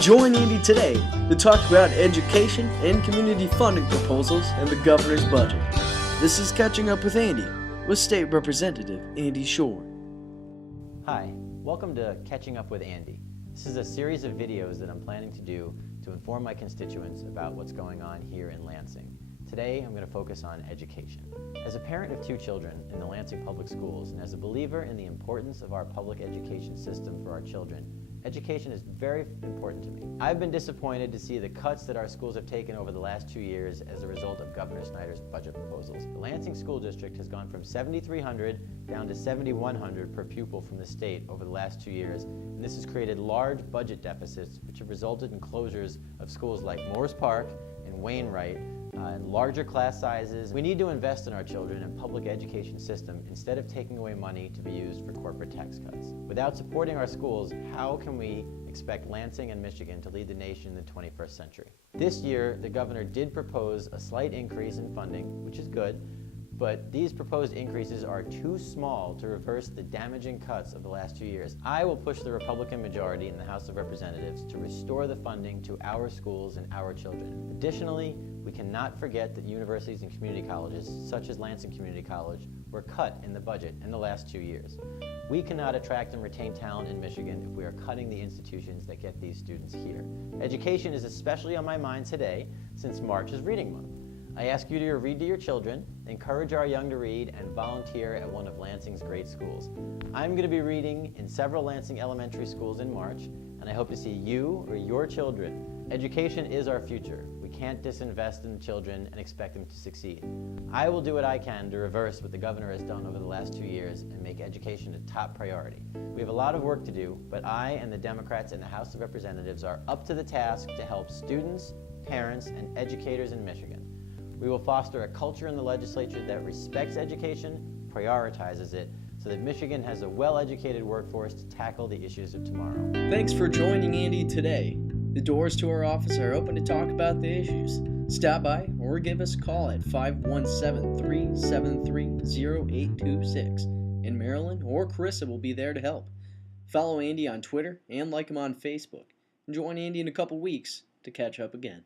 Join Andy today to talk about education and community funding proposals and the governor's budget. This is Catching Up with Andy with State Representative Andy Schor. Hi, welcome to Catching Up with Andy. This is a series of videos that I'm planning to do to inform my constituents about what's going on here in Lansing. Today, I'm going to focus on education. As a parent of 2 children in the Lansing Public Schools, and as a believer in the importance of our public education system for our children, education is very important to me. I've been disappointed to see the cuts that our schools have taken over the last 2 years as a result of Governor Snyder's budget proposals. The Lansing School District has gone from $7,300 down to $7,100 per pupil from the state over the last 2 years, and this has created large budget deficits which have resulted in closures of schools like Morris Park and Wainwright, and larger class sizes. We need to invest in our children and public education system instead of taking away money to be used for corporate tax cuts. Without supporting our schools, how can we expect Lansing and Michigan to lead the nation in the 21st century? This year, the governor did propose a slight increase in funding, which is good, but these proposed increases are too small to reverse the damaging cuts of the last 2 years. I will push the Republican majority in the House of Representatives to restore the funding to our schools and our children. Additionally, we cannot forget that universities and community colleges, such as Lansing Community College, were cut in the budget in the last 2 years. We cannot attract and retain talent in Michigan if we are cutting the institutions that get these students here. Education is especially on my mind today since March is Reading Month. I ask you to read to your children, encourage our young to read, and volunteer at one of Lansing's great schools. I'm going to be reading in several Lansing elementary schools in March, and I hope to see you or your children. Education is our future. We can't disinvest in the children and expect them to succeed. I will do what I can to reverse what the governor has done over the last 2 years and make education a top priority. We have a lot of work to do, but I and the Democrats in the House of Representatives are up to the task to help students, parents, and educators in Michigan. We will foster a culture in the legislature that respects education, prioritizes it, so that Michigan has a well-educated workforce to tackle the issues of tomorrow. Thanks for joining Andy today. The doors to our office are open to talk about the issues. Stop by or give us a call at 517-373-0826 in Maryland, or Carissa will be there to help. Follow Andy on Twitter and like him on Facebook. And join Andy in a couple weeks to catch up again.